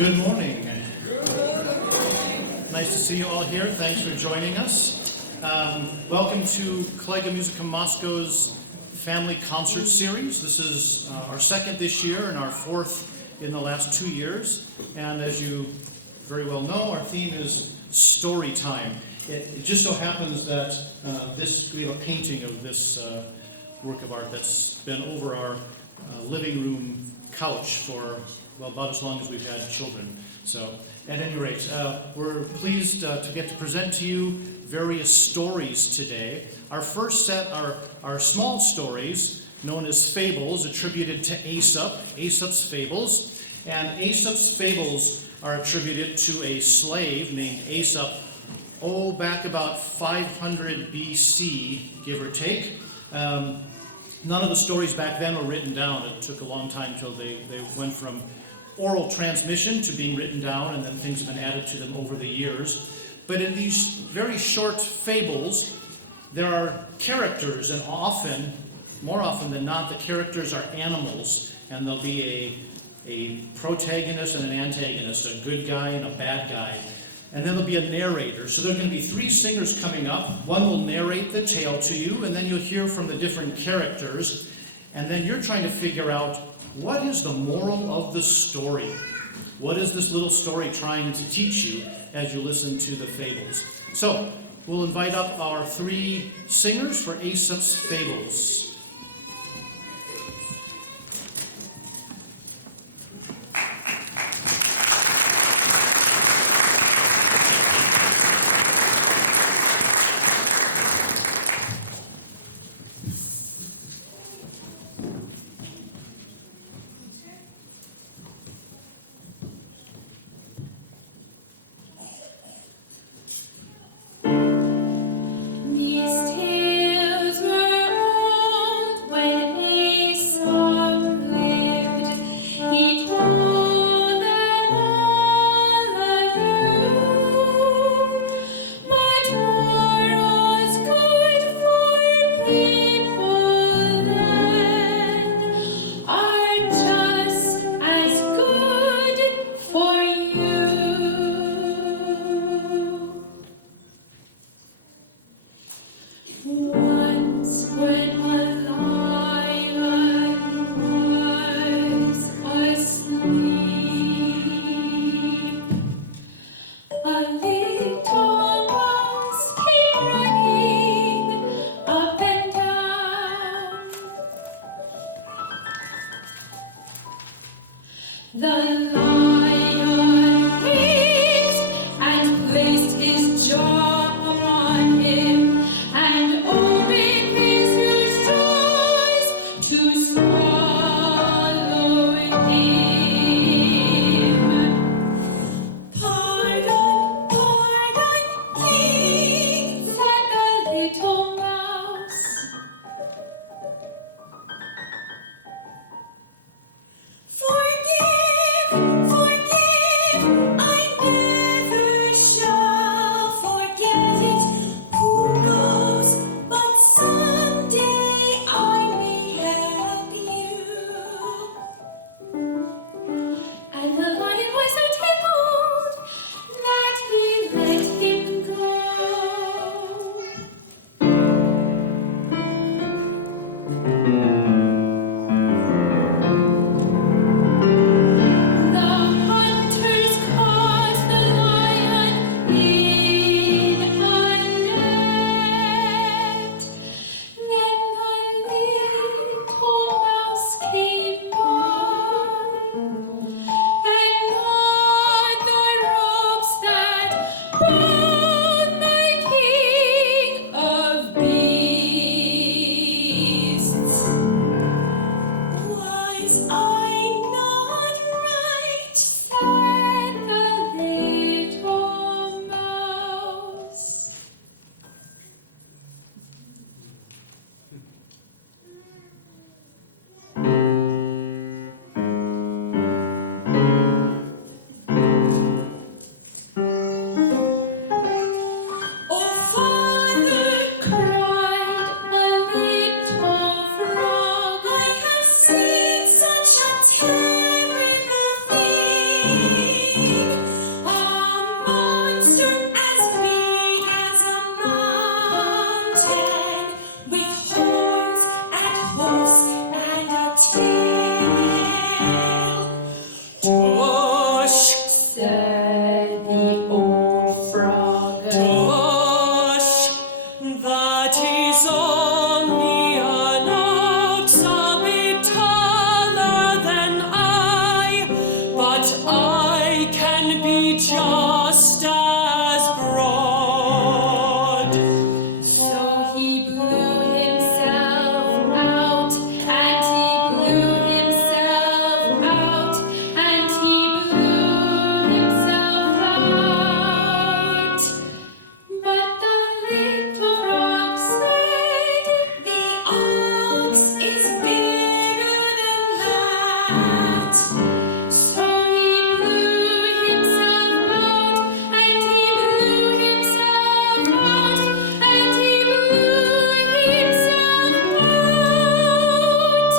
Good morning. Nice to see you all here. Thanks for joining us. Welcome to Collegium Musicum Moscow's Family Concert Series. This is our second this year and our fourth in the last 2 years. And as you very well know, our theme is story time. It just so happens that we have a painting of this work of art that's been over our living room couch for, well, about as long as we've had children. So, at any rate, we're pleased to get to present to you various stories today. Our first set are small stories known as fables, attributed to Aesop's fables. And Aesop's fables are attributed to a slave named Aesop, back about 500 BC, give or take. None of the stories back then were written down. It took a long time till they went from oral transmission to being written down, and then things have been added to them over the years. But in these very short fables, there are characters, and more often than not, the characters are animals, and there'll be a protagonist and an antagonist, a good guy and a bad guy. And then there'll be a narrator. So there are going to be 3 singers coming up. One will narrate the tale to you, and then you'll hear from the different characters. And then you're trying to figure out, what is the moral of the story? What is this little story trying to teach you as you listen to the fables? So, we'll invite up our 3 singers for Aesop's fables. These tales were can be just as broad. So he blew himself out, and he blew himself out, and he blew himself out. But the little frog said, "The ox is bigger than that." So he blew himself out, and he blew himself out, and he blew himself out.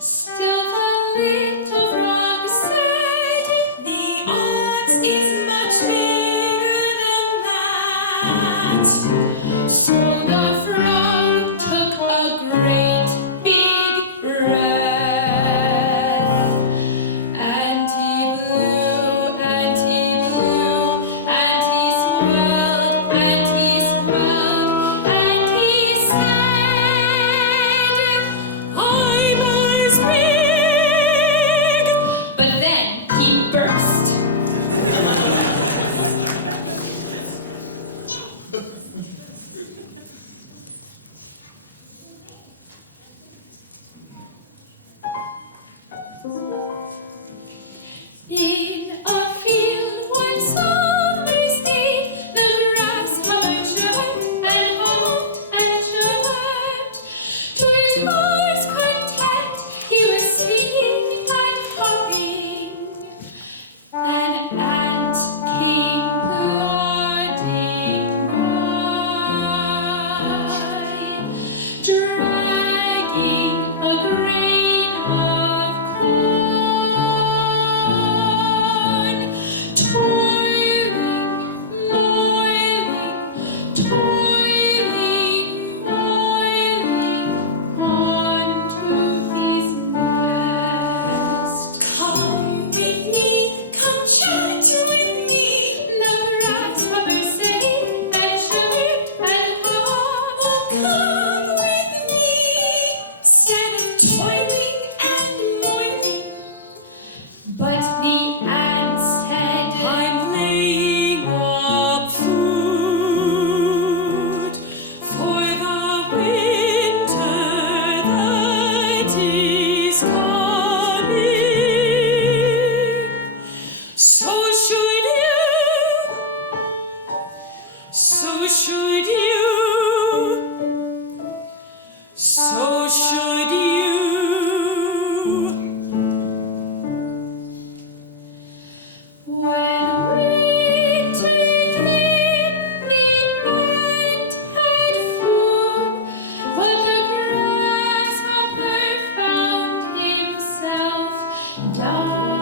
Still the little frog said, "The ox is much bigger than that." So the frog took a great big breath, and he blew, and he blew, and he swelled, and he swelled, and he said, "I'm as big." But then he burst. In a field one summer's day, the grasshopper chirped and hopped and chirped. To his heart's content, he was singing and hopping. An ant came plodding by, dragging a grain of corn, toiling, moiling on to his nest. Come with me, come chat with me, the grasshopper sang and chirped and hobbled. Come with me, instead of toiling and moiling. But the ant said, I'm laying up food for the winter that is coming. So should you, so should you, so should you. when winter came, the ant had food, but the grasshopper found himself dying.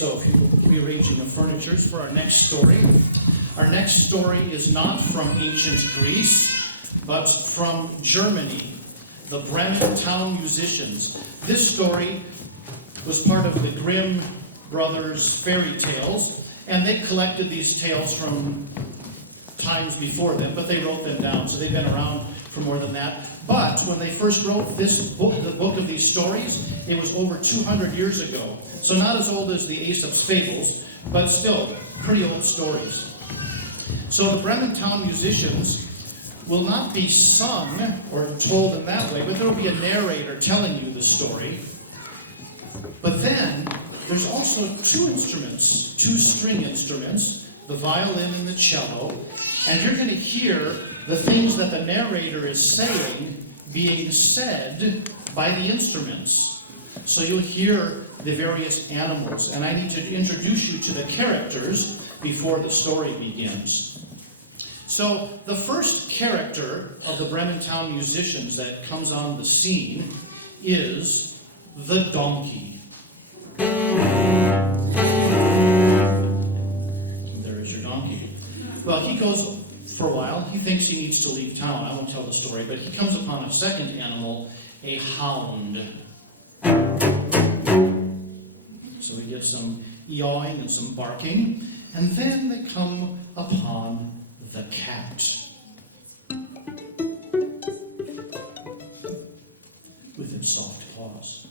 So if you're rearranging the furnitures for our next story. Our next story is not from ancient Greece, but from Germany, the Bremen town musicians. This story was part of the Grimm brothers' fairy tales, and they collected these tales from times before them, but they wrote them down, so they've been around for more than that. But when they first wrote this book, the book of these stories, it was over 200 years ago. So not as old as the Aesop's Fables, but still pretty old stories. So the Bremen Town musicians will not be sung or told in that way, but there will be a narrator telling you the story. But then there's also two instruments, two string instruments, the violin and the cello, and you're going to hear the things that the narrator is saying being said by the instruments. So you'll hear the various animals, and I need to introduce you to the characters before the story begins. So the first character of the Bremen Town musicians that comes on the scene is the donkey. There is your donkey. Well, he goes for a while. He thinks he needs to leave town. I won't tell the story, but he comes upon a second animal, a hound. So we get some yawing and some barking, and then they come upon the cat with its soft paws.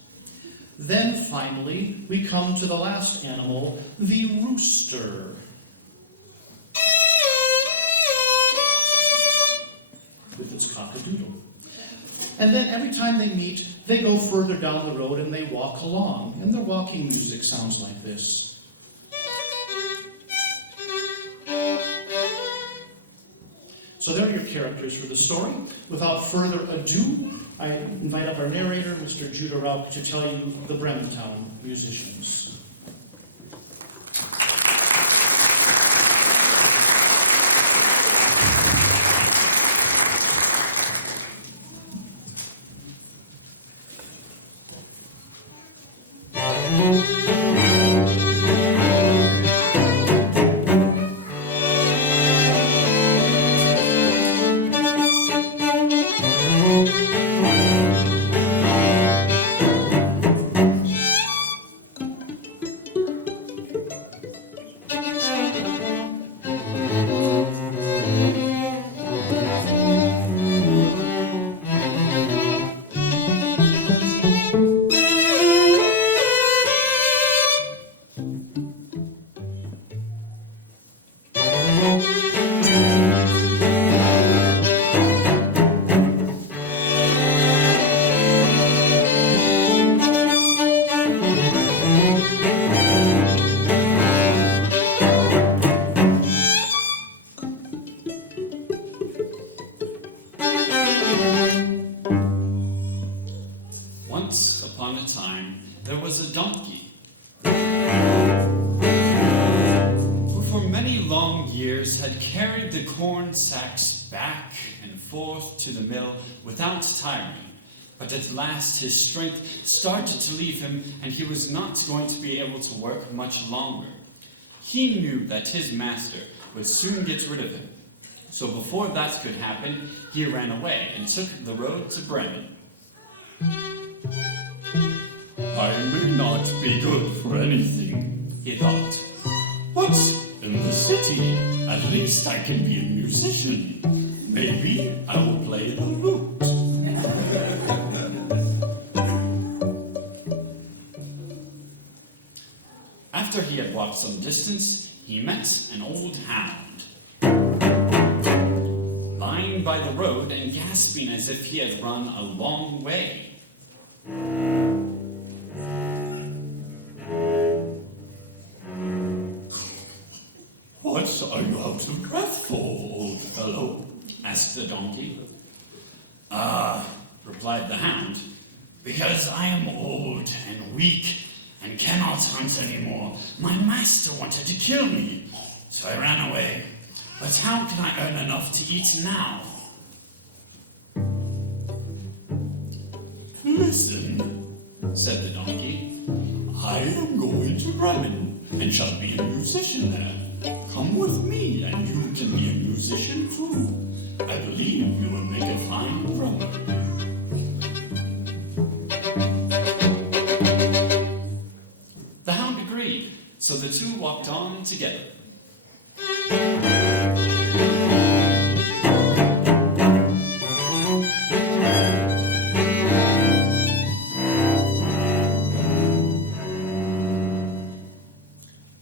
Then finally, we come to the last animal, the rooster. With its cock-a-doodle. And then every time they meet, they go further down the road and they walk along. And their walking music sounds like this. So there are your characters for the story. Without further ado, I invite up our narrator, Mr. Judah Rauch, to tell you the Bremen Town musicians. Once upon a time, there was a donkey who for many long years had carried the corn sacks back and forth to the mill without tiring. But at last his strength started to leave him, and he was not going to be able to work much longer. He knew that his master would soon get rid of him. So before that could happen, he ran away and took the road to Bremen. I may not be good for anything, He thought. but in the city, at least I can be a musician. Maybe I will play the lute. After he had walked some distance, he met an old hound, lying by the road and gasping as if he had run a long way. What are you out of breath for, old fellow? Asked the donkey. Replied the hound, because I am old and weak and cannot hunt anymore. My master wanted to kill me, so I ran away. But how can I earn enough to eat now? Listen, Said the donkey. I am going to Bremen and shall be a musician there. Come with me and you can be a musician too. I believe you will make a fine drummer. The hound agreed, so the two walked on together.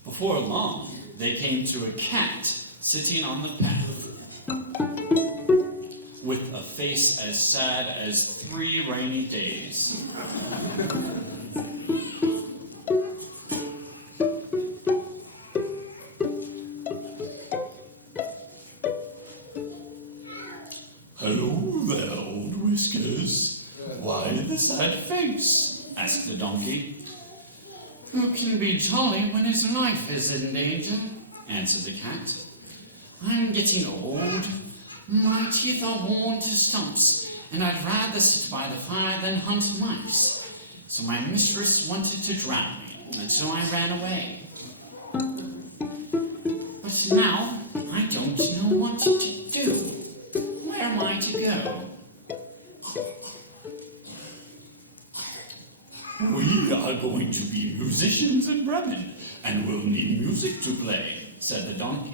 Before long, they came to a cat sitting on the path, with a face as sad as 3 rainy days. Hello there, old Whiskers. Why the sad face? Asked the donkey. Who can be jolly when his life is in danger? Answered the cat. I'm getting old. My teeth are worn to stumps, and I'd rather sit by the fire than hunt mice. So my mistress wanted to drown me, and so I ran away. But now I don't know what to do. Where am I to go? We are going to be musicians in Bremen, and we'll need music to play, said the donkey.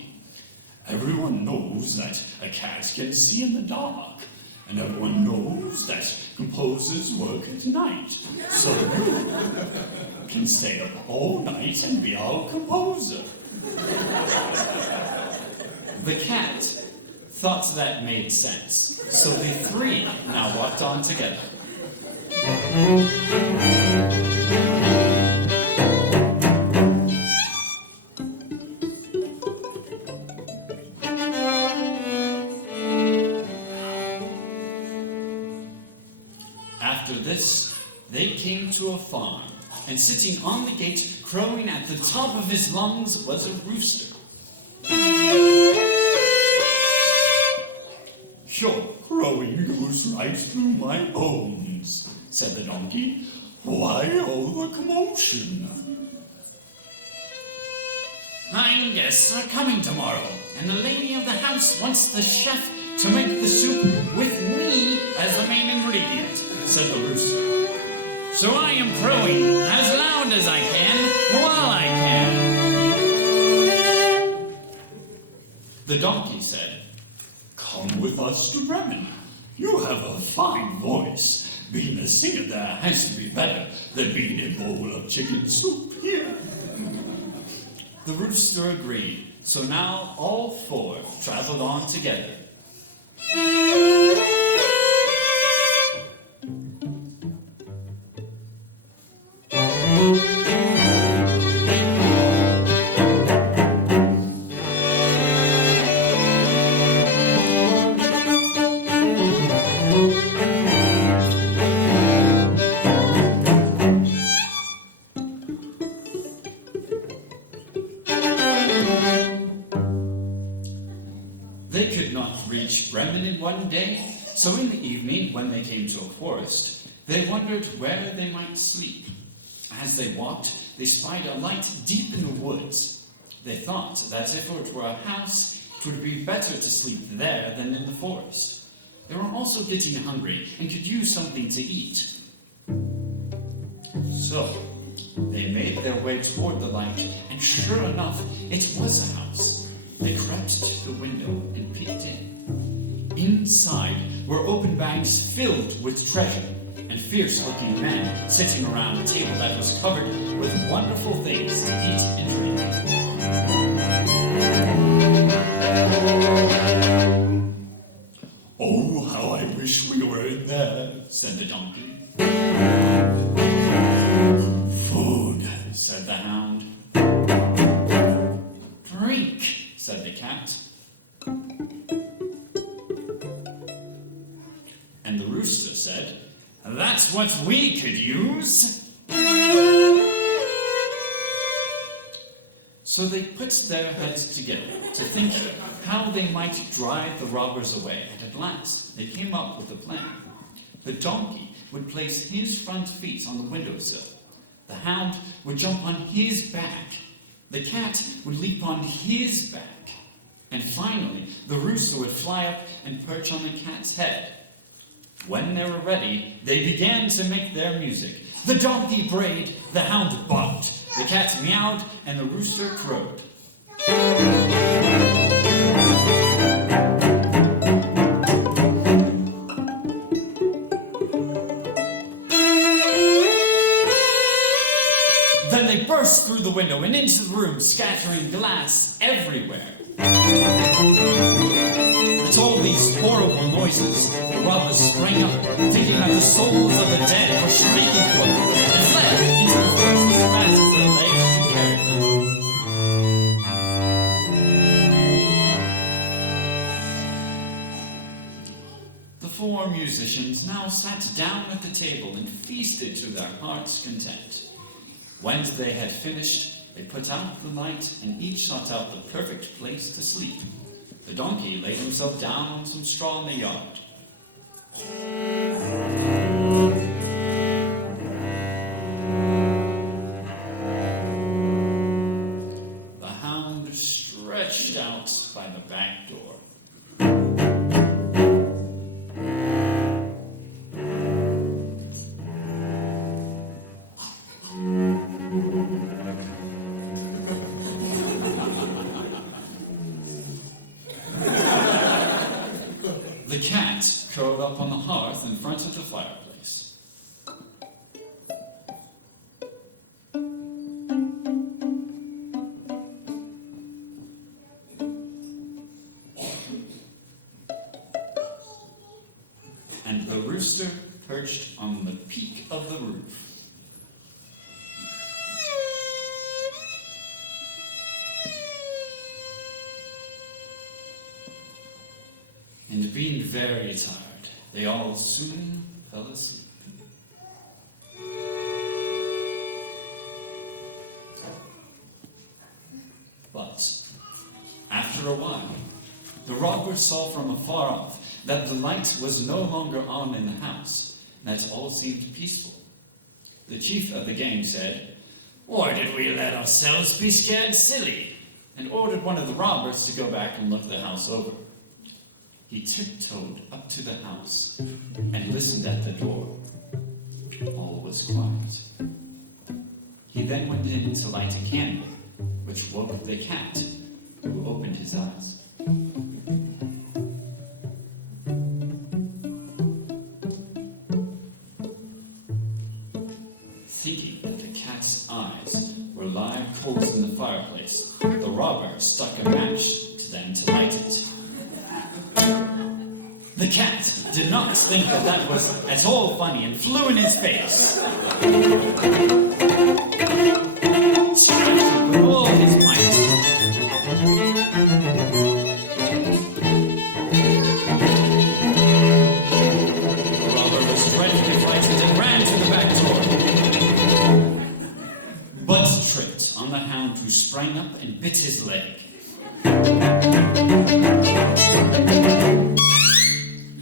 Everyone knows that a cat can see in the dark, and everyone knows that composers work at night. So you can stay up all night and be our composer. The cat thought that made sense, so the 3 now walked on together. After this, they came to a farm, and sitting on the gate, crowing at the top of his lungs, was a rooster. Your crowing goes right through my bones, said the donkey. Why all the commotion? Nine guests are coming tomorrow, and the lady of the house wants the chef to make the soup with me as the main ingredient, Said the rooster. so I am crowing as loud as I can while I can. The donkey said, Come with us to Bremen. You have a fine voice. Being a singer there has to be better than being a bowl of chicken soup here. The rooster agreed, so now all 4 traveled on together. They could not reach Bremen in one day, so in the evening, when they came to a forest, they wondered where they might sleep. As they walked, they spied a light deep in the woods. They thought that if it were a house, it would be better to sleep there than in the forest. They were also getting hungry and could use something to eat. So, they made their way toward the light, and sure enough, it was a house. They crept to the window and peeked in. Inside were open bags filled with treasure, and fierce-looking men sitting around a table that was covered with wonderful things to eat and drink. Oh, how I wish we were in there, Said the donkey. food. Said the hound. Drink, Said the cat. And the rooster said, that's what we could use. So they put their heads together to think how they might drive the robbers away, and at last they came up with a plan. The donkey would place his front feet on the windowsill. The hound would jump on his back. The cat would leap on his back. And finally, the rooster would fly up and perch on the cat's head. When they were ready, they began to make their music. The donkey brayed, the hound barked, the cat meowed, and the rooster crowed. Then they burst through the window and into the room, scattering glass everywhere. souls of the dead were shrieking for them and fled into the forest as fast as their legs could carry them. The four musicians now sat down at the table and feasted to their heart's content. When they had finished, they put out the light and each sought out the perfect place to sleep. The donkey laid himself down on some straw in the yard. The hound stretched out by the back door. The cat curled up on the hearth in front of the fireplace. And the rooster perched on the peak of the roof. And being very tired, they all soon fell asleep. But after a while, the robbers saw from afar off that the light was no longer on in the house, and that all seemed peaceful. The chief of the gang said, "Why did we let ourselves be scared silly?" and ordered one of the robbers to go back and look the house over. He tiptoed up to the house and listened at the door. All was quiet. He then went in to light a candle, which woke the cat, who opened his eyes. Thinking that the cat's eyes were live coals in the fireplace, the robber stuck a match to them to light it. The cat did not think that was at all funny and flew in his face. Scratched it with all his might. The robber was dreadfully frightened and ran to the back door, but tripped on the hound, who sprang up and bit his leg.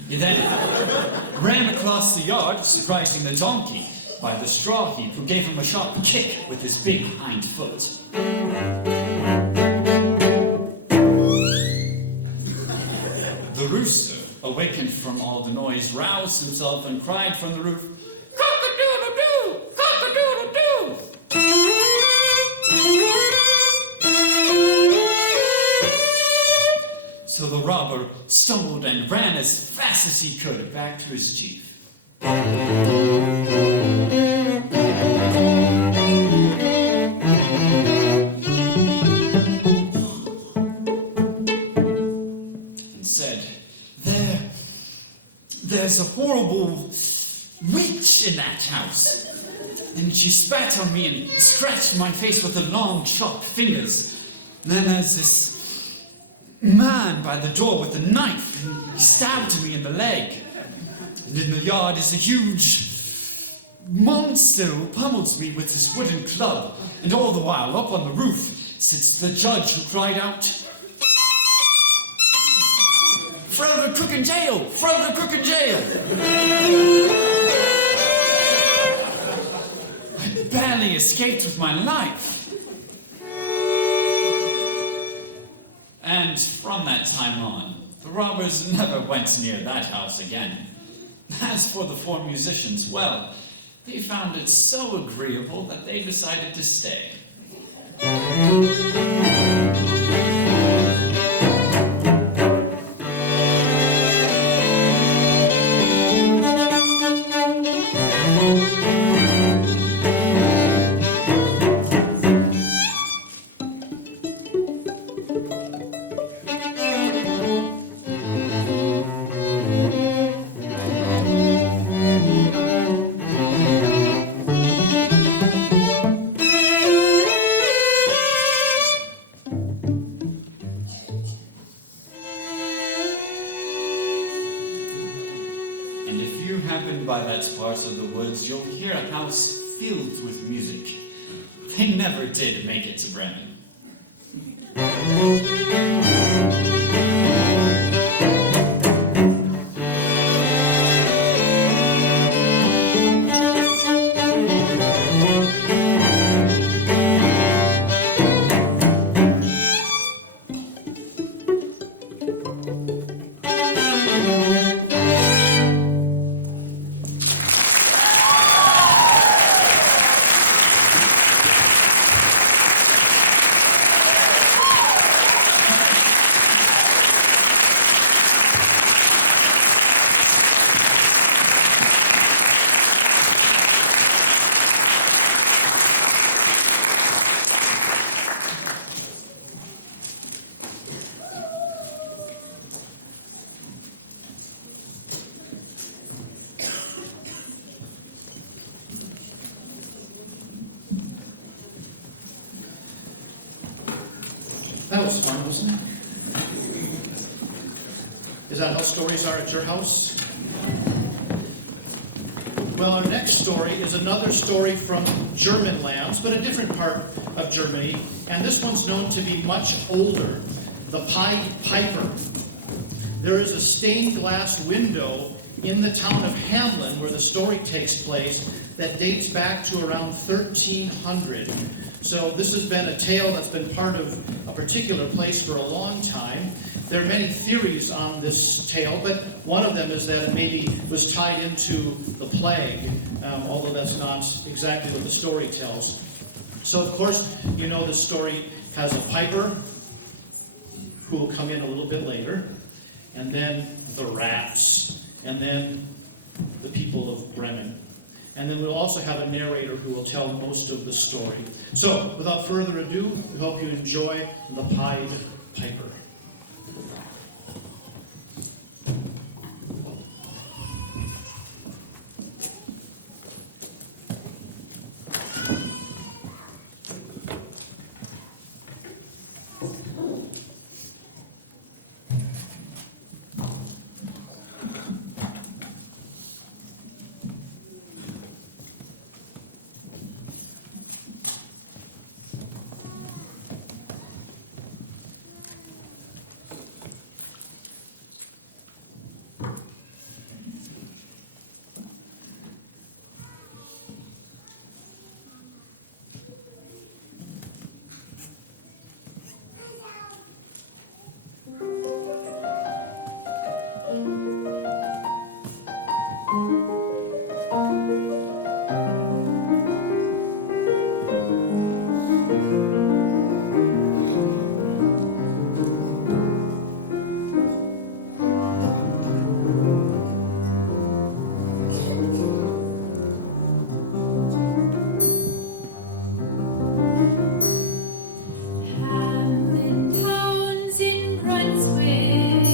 He then ran across the yard, surprising the donkey by the straw heap, who gave him a sharp kick with his big hind foot. The rooster, awakened from all the noise, roused himself and cried from the roof, "Cock-a-doodle-doo! Cock-a-doodle-doo!" So the robber stumbled and ran as fast as he could back to his chief. And said, There's a horrible witch in that house. And she spat on me and scratched my face with her long, sharp fingers. And then there's this man by the door with a knife, and he stabbed me in the leg. And in the yard is a huge monster who pummels me with his wooden club. And all the while, up on the roof, sits the judge, who cried out, "Throw the crook in jail! Throw the crook in jail!" I barely escaped with my life. And from that time on, the robbers never went near that house again. As for the four musicians, well, they found it so agreeable that they decided to stay. been by that part of the woods, you'll hear a house filled with music. They never did make it to Bremen. That was fun, wasn't it? Is that how stories are at your house? Well, our next story is another story from German lands, but a different part of Germany, and this one's known to be much older, the Pied Piper. There is a stained glass window in the town of Hamelin where the story takes place that dates back to around 1300. So this has been a tale that's been part of a particular place for a long time. There are many theories on this tale, but one of them is that it maybe was tied into the plague, although that's not exactly what the story tells. So, of course, you know the story has a piper, who will come in a little bit later, and then the rats, and then the people of Bremen. And then we'll also have a narrator who will tell most of the story. So, without further ado, we hope you enjoy the Pied Piper. Hamlin towns in Brunswick,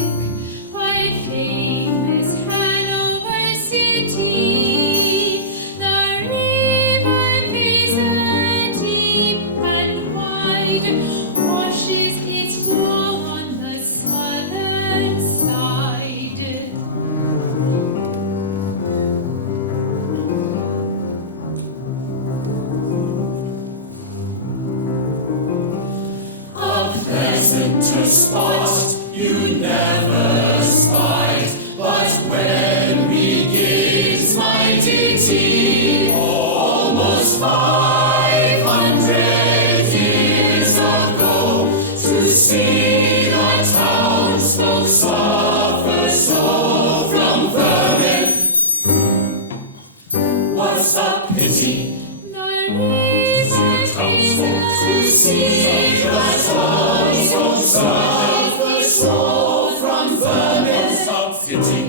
quite famous Hanover city. The river Weser, deep and wide, washes its flow on the southern side. A pleasanter spot you never spied, but when begins my ditty, almost 500 years ago, to see the townsfolk suffer so from vermin was a pity. The river Townsfolk to see the townsfolk suffer so from vermin was a pity.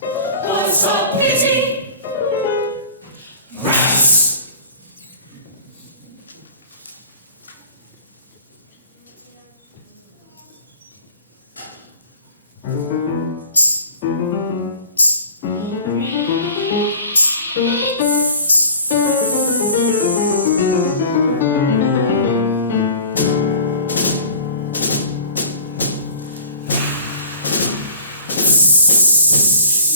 Was a pity. Rats.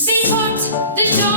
They locked the door.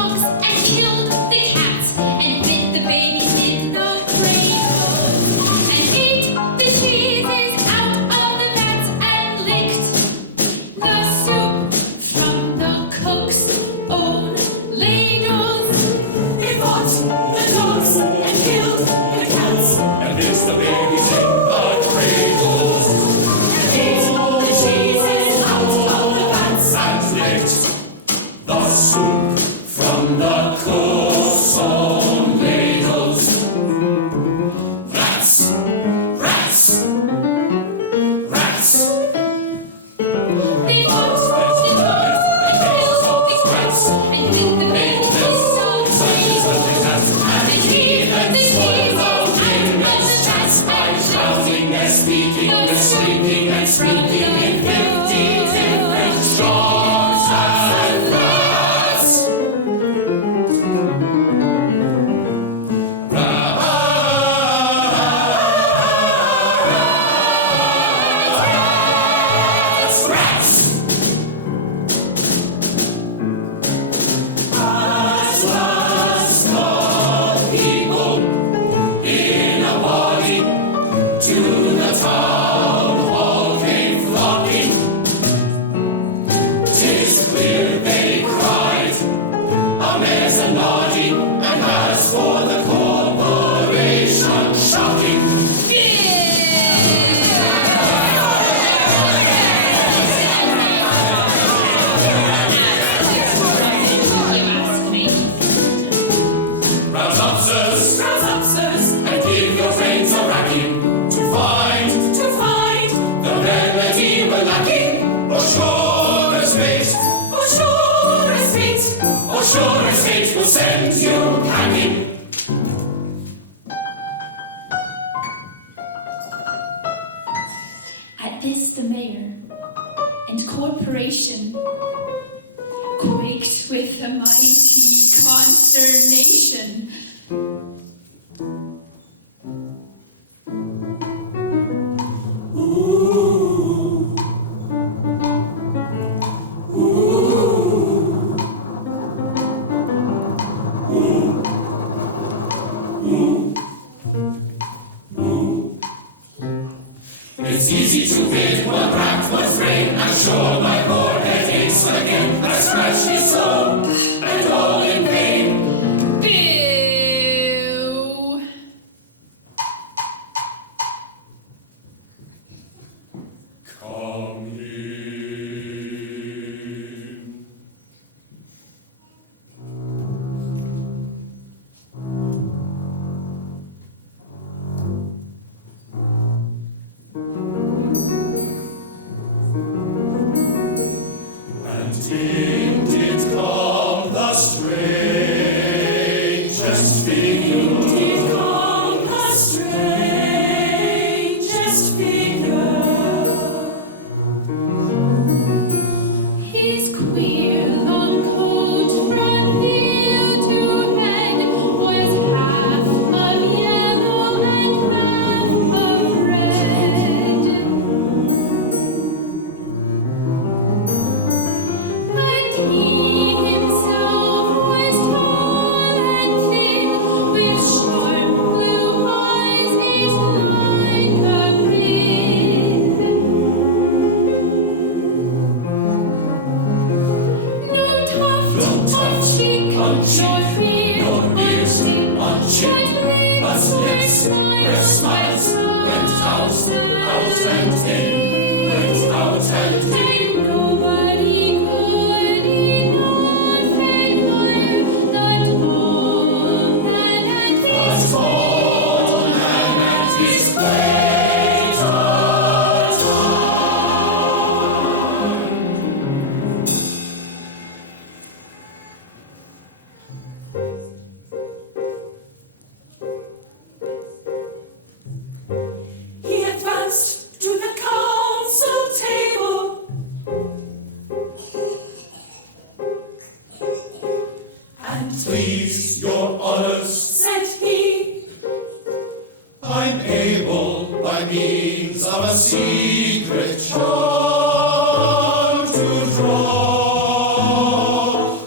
will send you packing. At this, the mayor and corporation quaked with a mighty consternation. It's easy to bid what cracked, what's rain. I'm sure my poor head aches when again I scratch his soul, and all in vain. Boo! Come in. And in did come the strangest figure. Did come the strangest figure. His queer long coat from heel to head was half of yellow and half of red. And he himself was tall and thin, with sharp blue eyes his like a pin. No tuft on cheek, nor ear on chin, but lips where smiles went out and in, went out and in. And nobody could enough admire the tall man and his Tall man and his great He advanced to the council table and Please, your honors, said he, I'm able by means of a secret charm to draw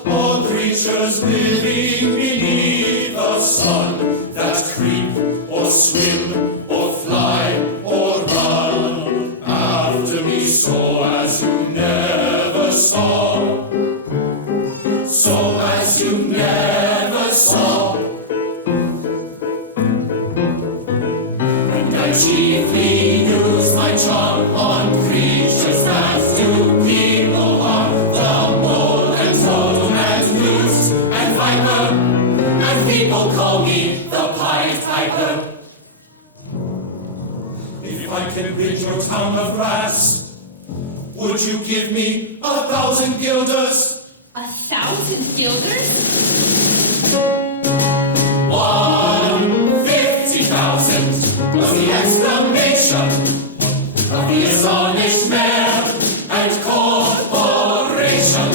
all creatures living beneath the sun that creep or swim or fly or run after me, so as you never saw, so as you never saw. And I chiefly use my charm on creatures that do people harm. The mole and toad and newt and viper, and people call me the Pied Piper. If I can rid your town of rats, would you give me 1,000 guilders? 1,000 guilders? 150,000 was the exclamation of the astonished mayor and corporation.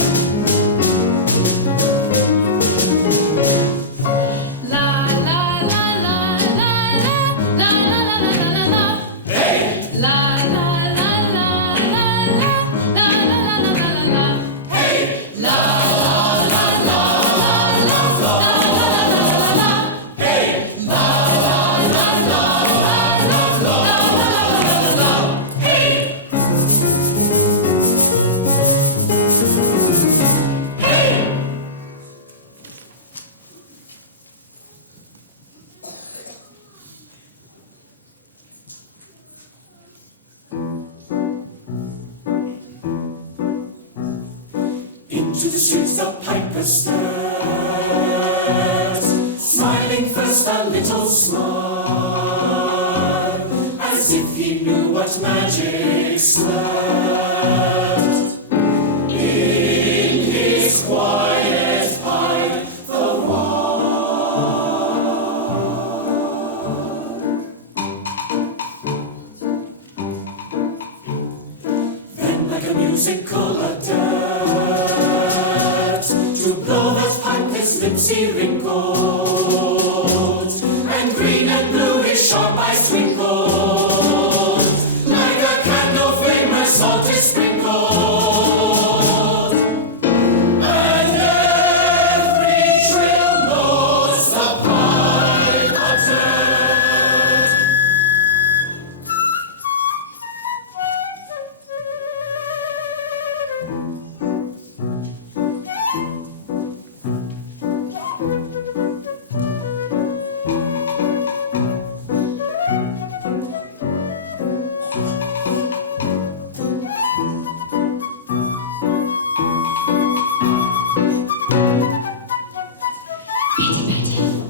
La la la la la la la la la la la la. Hey, La la la la la la la la la la la. hey, La la la la la la la. hey, La la la la la la la. hey. Into the streets the piper stirs, smiling first a little smart, as if he knew what magic slept. In his quiet pipe, the musical adept, to blow that pipe his lips he wrinkled, and green and blue his sharp eyes twinkled, like a candle flame where salt is sprinkled, and every trill knows the pipe adept.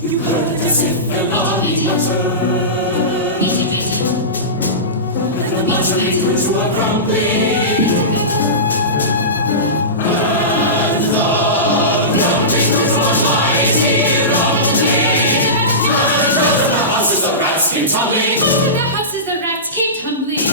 You heard as if an army muttered, and the muttering grew to a grumbling, and the grumbling grew to a mighty rumbling, and out of the houses the rats came tumbling. Out of the houses the rats came tumbling.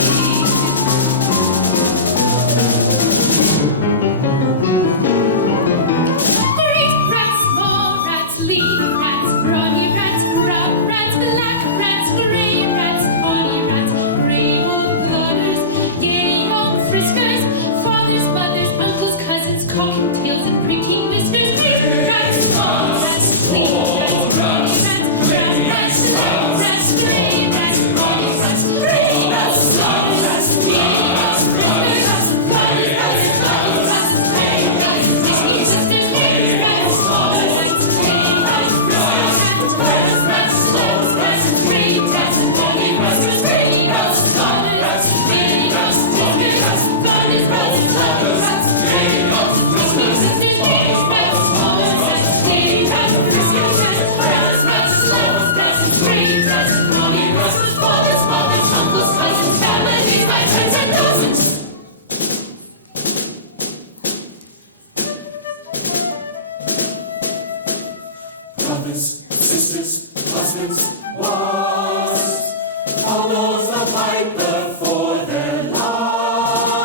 Great rats, small rats, lean rats, brawny rats, brown rats, black rats, gray rats, tawny rats, gray old blooders, gay young friskers, fathers, mothers, uncles, cousins, cocking tails and prinking whiskers. Great rats, small rats, lean rats, brown rats, brown rats, gray rats, tawny rats, gray rats, small rats, lean rats, brawny rats, tawny rats, black rats, gray rats, frisky whiskers, gray rats, small rats, gray rats, brown rats, rats, small rats, gray rats, tawny rats, gray rats, small rats, gray rats, tawny rats, tawny rats, black rats, gray rats, frisky whiskers, gray rats, small rats, gray rats, frisky whiskers, rats, rats, small rats, gray rats, tawny rats, fathers, mothers, uncles, cousins, families, by tens and dozens. Brothers, sisters, husbands, wives, follows the piper for their lives,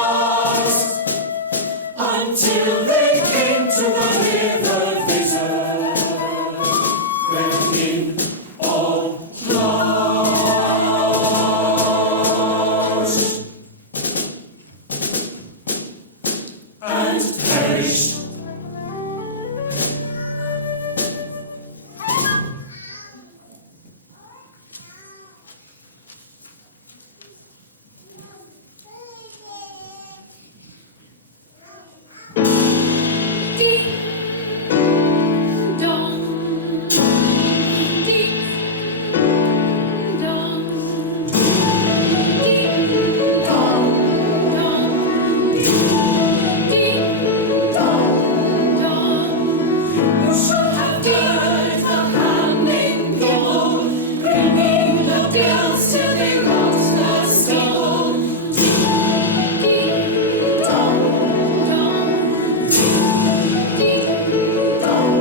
until they came to the river Weser, quaking all roused, and perished. Ding dong, ding dong, ding dong, dong, ding dong, dong. You should have heard the hanging gimble, ringing the bells till they rocked the steeple. Ding dong, dong, ding dong,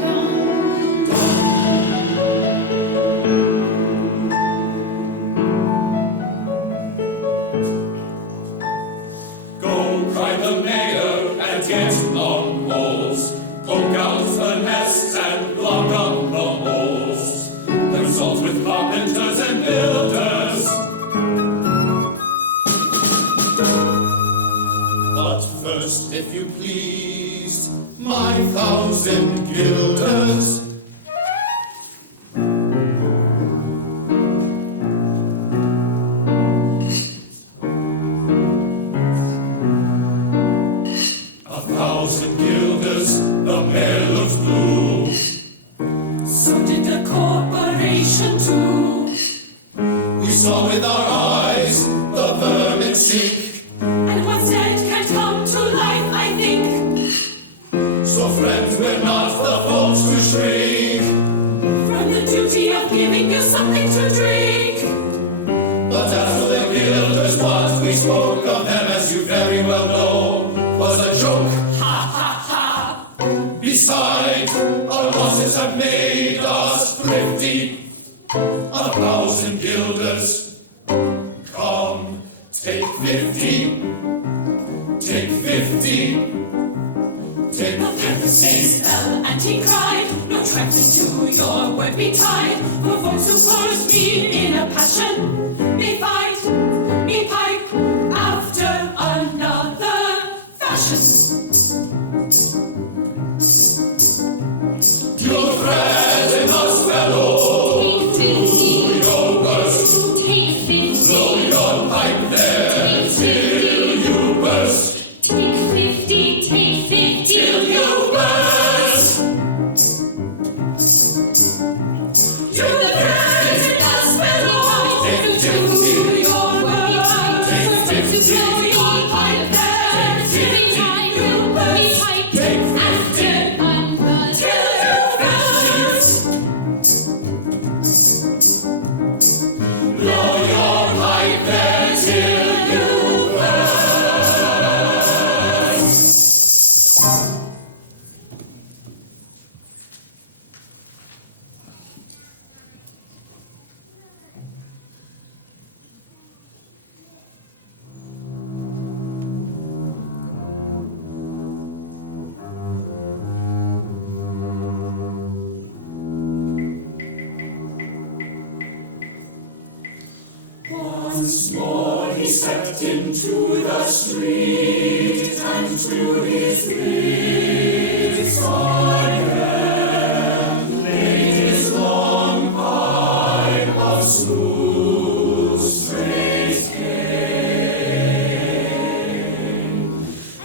dong. Go, cried the mayor, and get on poles. Poke out the nests and block up the holes. Consult with carpenters and builders. But first, if you please, my 1,000 guilders. A 1,000 guilders, the mayor looked blue. So did the corporation too. We saw with our eyes the vermin sink, and what's dead can come to life, I think. So friends, we're not the folks to shrink from the duty of giving you something to drink. But as for the guilders, what we spoke of them, as you very well know, was a joke. Ha ha ha! Besides, our losses have made us thrifty. 1,000 guilders, come, take 50. take 50. Take The Pharisees fell and he cried, no trembling to your word be tied. For folks who chorus me in a passion, me fight, me pipe after another fashion. You threaten us, fellow. Take 50, Your worst. take 50, Blow your pipe there till you burst. take 50, take 50, Till you burst. You threaten us, fellow. Take To 50. your word, Take to 50. blow your pipe there. Take 50. Me pipe Take 50. after another Till you burst. Blow your pipe there till you burst. Once more he stepped into the street, and to his lips again laid his long pipe of smooth, straight cane.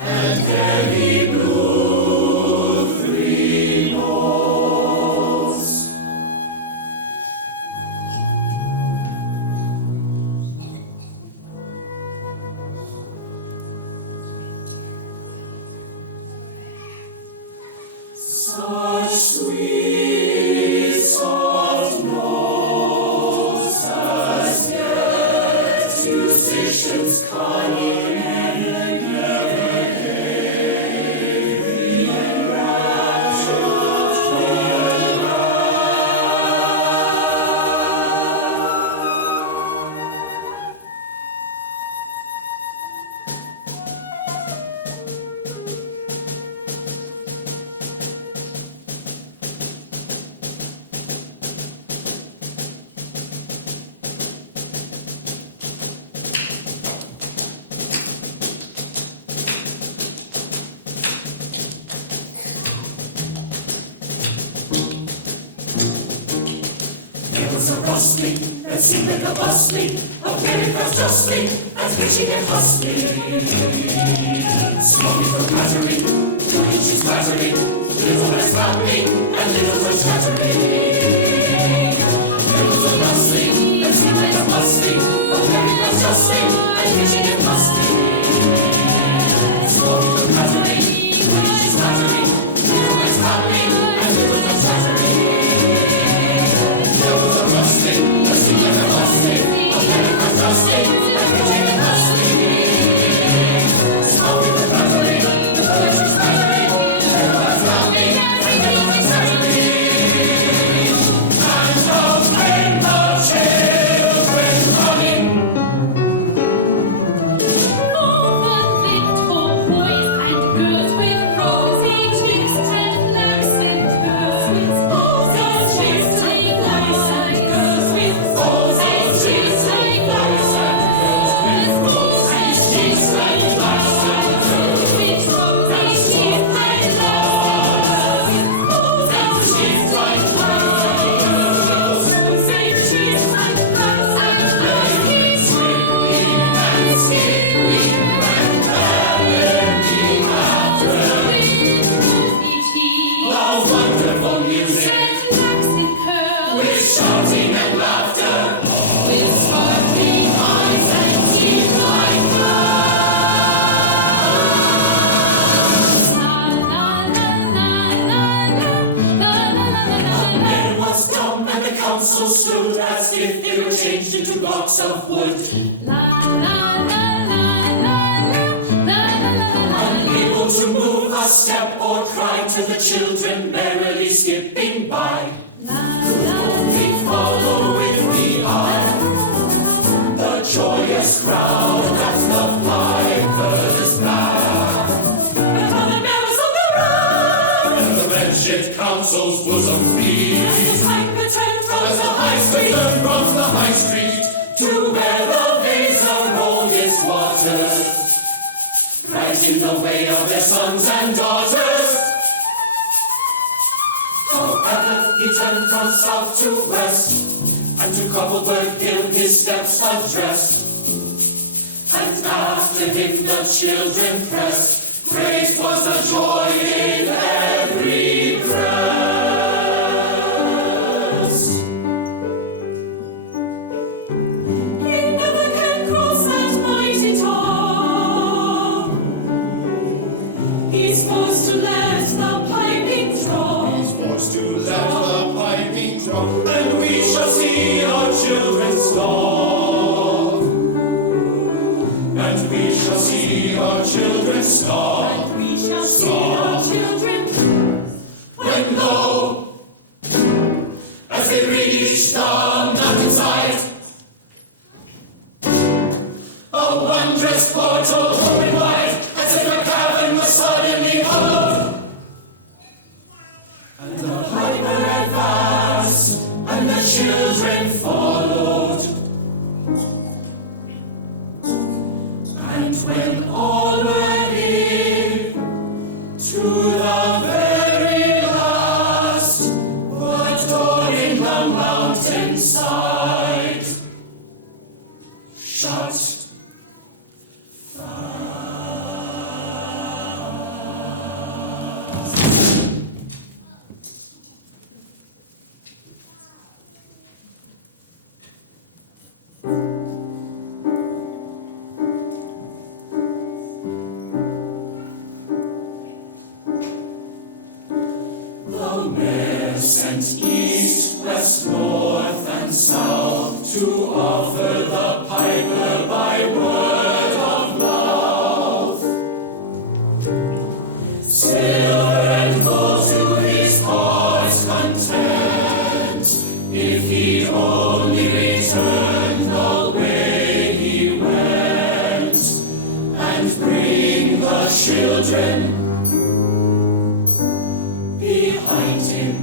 And then he blew 3 notes. Such sweet, soft notes as yet musicians cunning never gave the enraptured There was a rustling that seemed like a bustling, a very fast justling, as bitching and hustling. Smoking from clattering, 2 inches clattering, little less clapping, and little less chattering. There was a rustling that seemed like a bustling, a very fast justling, as bitching and hustling. Smoking from clattering, 2 inches clattering, little less clapping, and little less chattering. There was a rustling, that seemed like a bustling, a very fast justling, and bitching and hustling. Smoking from clattering, 2 inches clattering, little less clapping, and little less chattering. And out came the children running. Over little boys and girls with rosy cheeks and flaxen curls. Rosy cheeks and flaxen curls. Rosy cheeks and flaxen curls. Rosy cheeks and flaxen curls. Rosy cheeks and Wonderful music, with shouting and laughter, with sparkling eyes and teeth like pearls. La la la la la la la la. men was dumb and the council stood as if they were changed into blocks of wood. La la la la la la la. Unable to move a step or cry to the children merrily skipping by. Only follow with the eye the joyous crowd as the pipers back. Tommaso's bosom free. As the pipe returned from As the heights returned from the high street to where the Weser rolled its waters, right in the way of their sons and daughters. However, he turned from south to west, and to Koppelberg Hill his steps addressed. And after him the children pressed. Great was the joy in every breast. He never can cross that mighty top. He's forced to let the piping drop. He's forced to let the piping drop, and we shall see our children stop. And we shall see our children stop. We shall see our children When lo, as they reach the mountainside, a wondrous portal opened wide, as if a cavern was suddenly hollowed. And the piper advanced, and the children followed. And when all were near to the very last, the door in the mountainside shut. The mayor sent east, west, north, and south to offer the piper by word of mouth silver and gold to his heart's content, if he only returned the way he went, and bring the children behind him.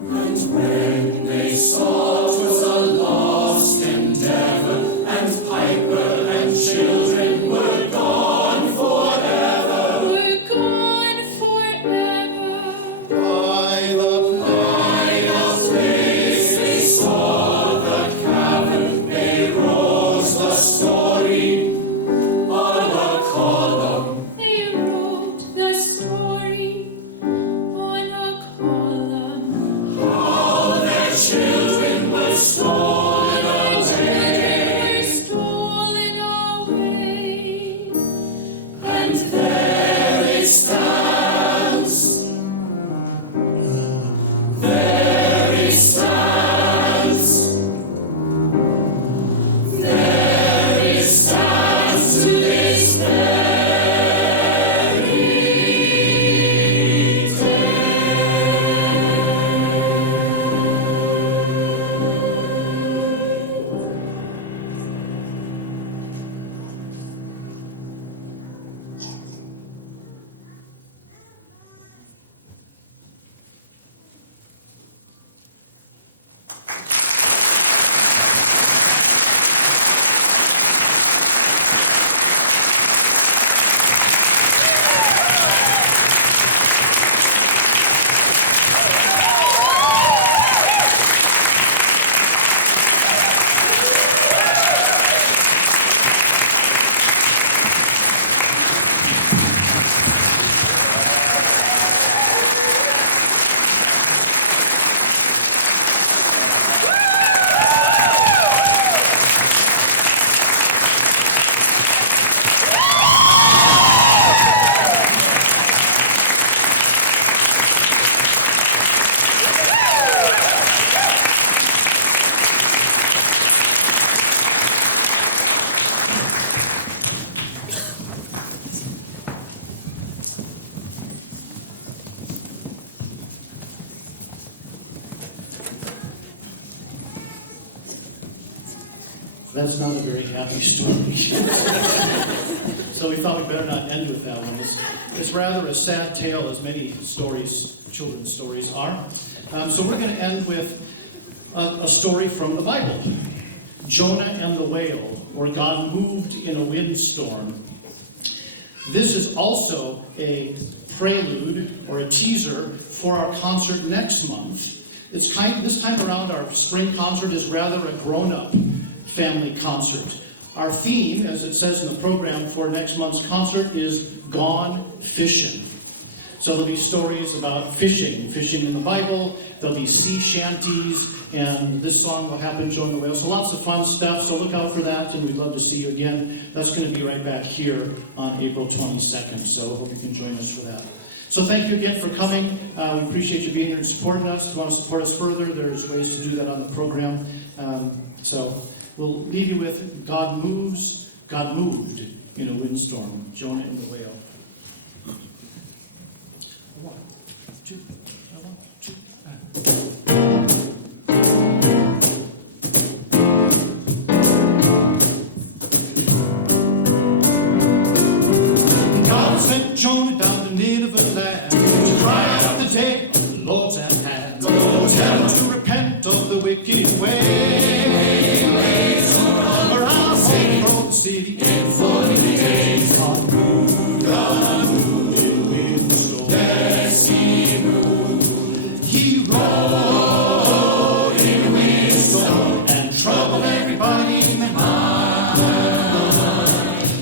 And when they saw 'twas a lost endeavor, and piper and children were gone forever, We're gone forever. by the place they saw the cavern, they wrote the story on a column. They wrote the story on a column. All their children were stolen away, Were stolen away. and there it stands. There it stands. There it stands to this very day. That's not a very happy story. So we thought we better not end with that one. It's rather a sad tale, as many stories, children's stories are. So we're going to end with a story from the Bible. Jonah and the Whale, or God Moved in a Windstorm. This is also a prelude or a teaser for our concert next month. This time around, our spring concert is rather a grown-up family concert. Our theme, as it says in the program for next month's concert, is Gone Fishing. So there'll be stories about fishing in the Bible. There'll be sea shanties, and this song will happen, Jonah and the Whale. So lots of fun stuff, so look out for that, and we'd love to see you again. That's going to be right back here on April 22nd, so hope you can join us for that. So thank you again for coming. We appreciate you being here and supporting us. If you want to support us further, there's ways to do that on the program. So we'll leave you with God Moved in a Windstorm, Jonah and the Whale. 1, 2, 1, 2, God sent Jonah down to Nineveh land to cry out the day of the Lord's at hand. Go tell him to repent of the wicked way, or I'll overthrow the city in 40 days. God moved in a windstorm. Yes, he moved. He rode in a windstorm and troubled everybody in their mind.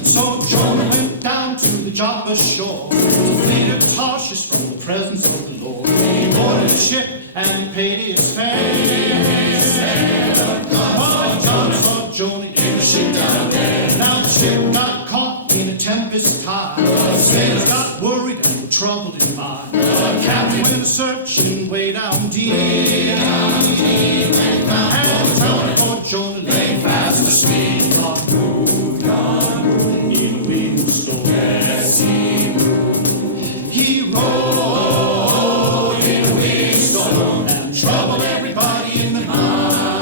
So Jonah went down to the Joppa shore to flee to Tarshish from the presence of the Lord. He boarded a ship and he paid his fare. Oh, God saw Jonah in the ship down there. Now the ship got caught in a tempest tide. The sailors got worried and were troubled in mind. The captain went searching way down deep. And found poor Jonah lay fast asleep. God moved in a windstorm. Yes, he moved. He rode in a windstorm and troubled everybody in the mind.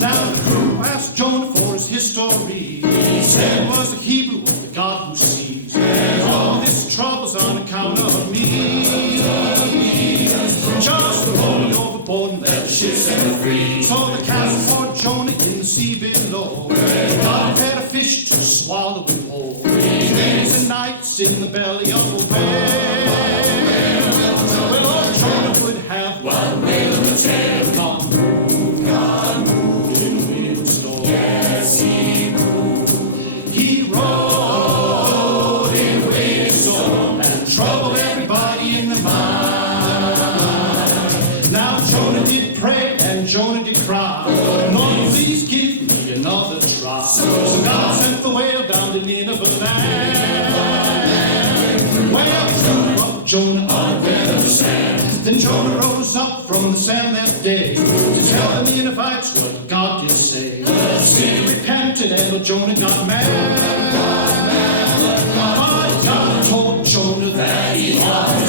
Now the crew asked Jonah for his history. He said, was a Hebrew, the God who sees. And all this trouble's on account of me. Just throw me overboard and let the ship set free. So they cast poor Jonah in the sea below. God had a fish to swallow him whole. 3 days and nights in the belly of a whale. Well, old Jonah would have one whale in the tail. God moved in a windstorm. Yes, he moved. He rode in a windstorm and troubled everybody in the mind. Now Jonah did pray and Jonah did cry. Lord, please give me another try. So God sent the whale down to Nineveh land. Well, Jonah on the bed of the sand. Then Jonah rose up from the sand that day to tell the Ninevites what God did say. The city repented and Jonah got mad. But God told Jonah that he was